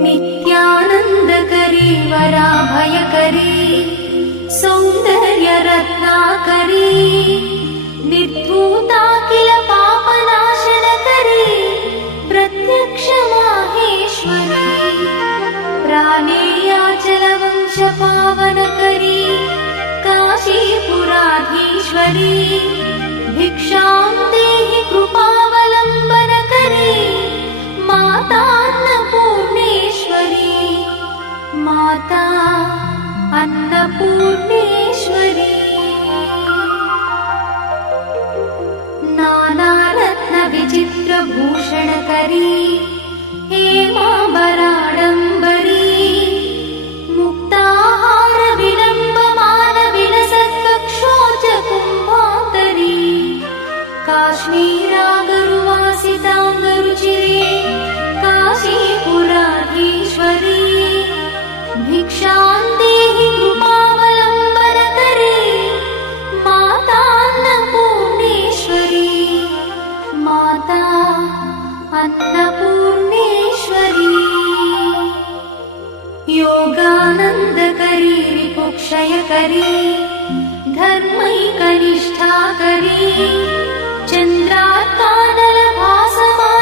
नित्यानन्दकरी वराभयकरी सौन्दर्यरत्नाकरी निर्धूताखिल पापनाशनकरी प्रत्यक्ष माहेश्वरी प्राणेयाचलवंशपावनकरी काशीपुराधीश्वरी भिक्षां देहि कृपावलम्बनकरी माता अन्नपूर्णेश्वरी माता अन्नपूर्णेश्वरी नानारत्नविचित्रभूषणकरी हेमाम्बराडम्बरी मुक्ताहारविलम्बमानविलसत्कक्षोजकुम्भान्तरी काश्मीरागरुवासिताङ्गरुचिरे काशीपुराधीश्वरी भिक्षां देहि कृपावलम्बनकरी माता अन्नपूर्णेश्वरी माता अन्नपूर्णेश्वरी योगानन्दकरी रिपुक्षयकरी धर्मैकनिष्ठाकरी चन्द्रार्कानलभासमानकरी